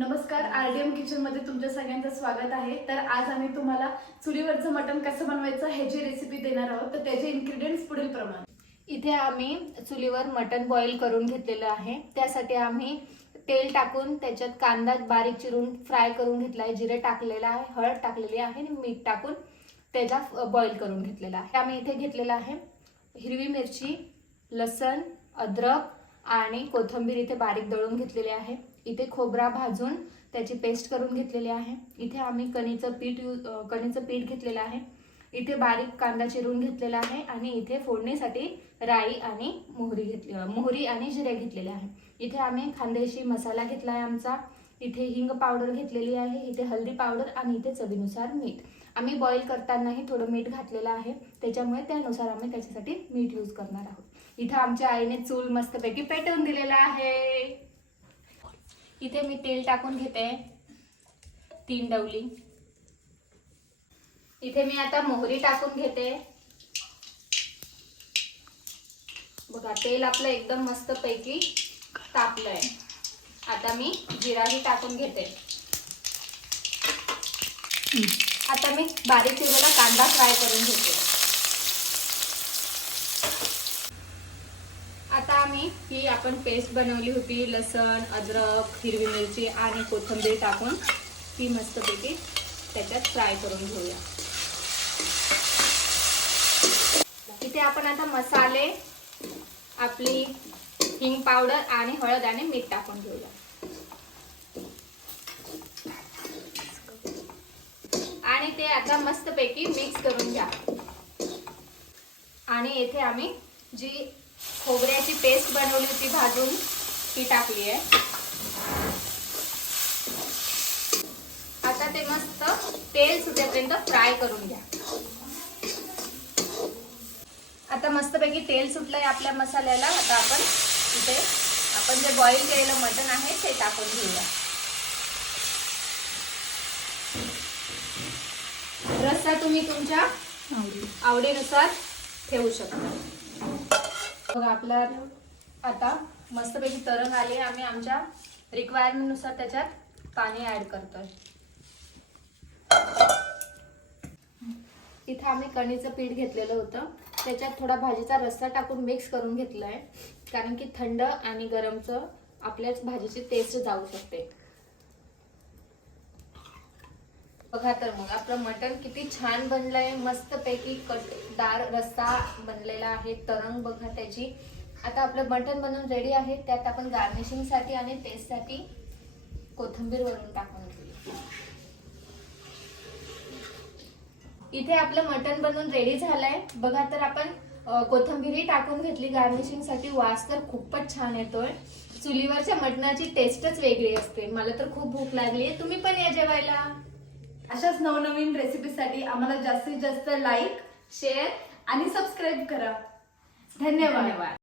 नमस्कार, RDM kitchen मध्ये तुमच्या सगळ्यांचं स्वागत आहे। तर आज आम्ही तुम्हाला चुलीवरचं मटण कसं बनवायचं ह्याची रेसिपी देणार आहोत। तर त्याचे इन्ग्रेडियंट्स पुढील प्रमाणे। इथे आम्ही चुलीवर मटण बॉईल करून घेतलेलं आहे। त्यासाठी आम्ही तेल टाकून त्याच्यात कांदा बारीक चिरून फ्राय करून घेतला आहे, जिरे टाकलेला आहे, हळद टाकलेली आहे आणि मीठ टाकून त्याचा बॉईल करून घेतलेला आहे। आम्ही इथे घेतलेला आहे हिरवी मिरची, लसण, अद्रक आणि कोथिंबीर इथे बारीक दळून घेतलेली आहे। इथे खोबरा भाजून त्याची पेस्ट करून घेतलेली आहे। इथे आम्ही कणीचं पीठ घेतलेलं आहे। इथे बारीक कांदा चिरून घेतलेला आहे आणि इथे फोडणीसाठी राई आणि मोहरी आणि जिरे घेतलेले आहे। इथे आम्ही खानदेशी मसाला घेतला आहे आमचा। इथे हिंग पावडर घेतलेली आहे, इथे हळदी पावडर आणि इथे चवीनुसार मीठ। आम्ही बॉईल करतानाही थोडं मीठ घातलेलं आहे, त्याच्यामुळे त्यानुसार आम्ही त्याच्यासाठी मीठ यूज करणार आहोत। इथे आमच्या आईने चूल मस्तपैकी पेटवून दिलेला आहे। इथे मी तेल टाकून घेते 3 डवली। इथे मी आता मोहरी टाकून घेते। बघा तेल आपलं एकदम मस्तपैकी तापलंय। आता मी जिराही टाकून घेते। आता मी बारीक चिरलेला कांदा फ्राय करून घेते। आता आम्ही ही आपण पेस्ट बनवली होती, लसण, अद्रक, हिरवी मिरची आणि कोथिंबीर टाकून ती मस्तपैकी त्याच्यात फ्राय करून घेऊया। इथे आपण आता मसाले, आपली हिंग पावडर आणि हळद आणि मीठ टाकून घेऊया आणि ते आता मस्तपैकी मिक्स करून घ्या। आणि इथे आम्ही जी खोबऱ्याची पेस्ट बनवली होती भाजून ती टाकली आहे। आता ते मस्त तेल सुटेपर्यंत फ्राय करून घ्या। आता मस्तपैकी तेल सुटलंय आपल्या मसाल्याला। आता आपण जे बॉईल केलेलं मटण आहे ते टाकून घेऊया। रस्सा तुम्ही तुमच्या आवडीनुसार ठेवू शकता। बघा आपला आता मस्तपैकी तरण आले। आम्ही आमच्या रिक्वायरमेंट नुसार त्याच्यात पाणी ऍड करतोय। इथे आम्ही कणीचं पीठ घेतलेलं होतं, त्याच्यात थोडा भाजीचा रस्सा टाकून मिक्स करून घेतलाय, कारण की थंड आणि गरमचं आपल्याच भाजीची टेस्ट जाऊ शकते। बघा तर मग आपलं मटण किती छान बनलंय, मस्तपैकी कटदार रस्सा बनलेला आहे। तरंग बघा त्याची। आता आपलं मटण बनवून रेडी आहे। त्यात आपण गार्निशिंग साठी आणि टेस्ट साठी कोथिंबीर वरून टाकून घेऊया। इथे आपलं मटण बनवून रेडी झालंय। बघा तर आपण कोथिंबीरही टाकून घेतली गार्निशिंग साठी। वास तर खूपच छान येतोय। चुलीवरच्या मटणाची टेस्टच वेगळी असते। मला तर खूप भूक लागली आहे, तुम्ही पण या जेवायला। अशाच नवनवीन रेसिपीसाठी आम्हाला जास्तीत जास्त लाईक, शेअर आणि सबस्क्राईब करा। धन्यवाद।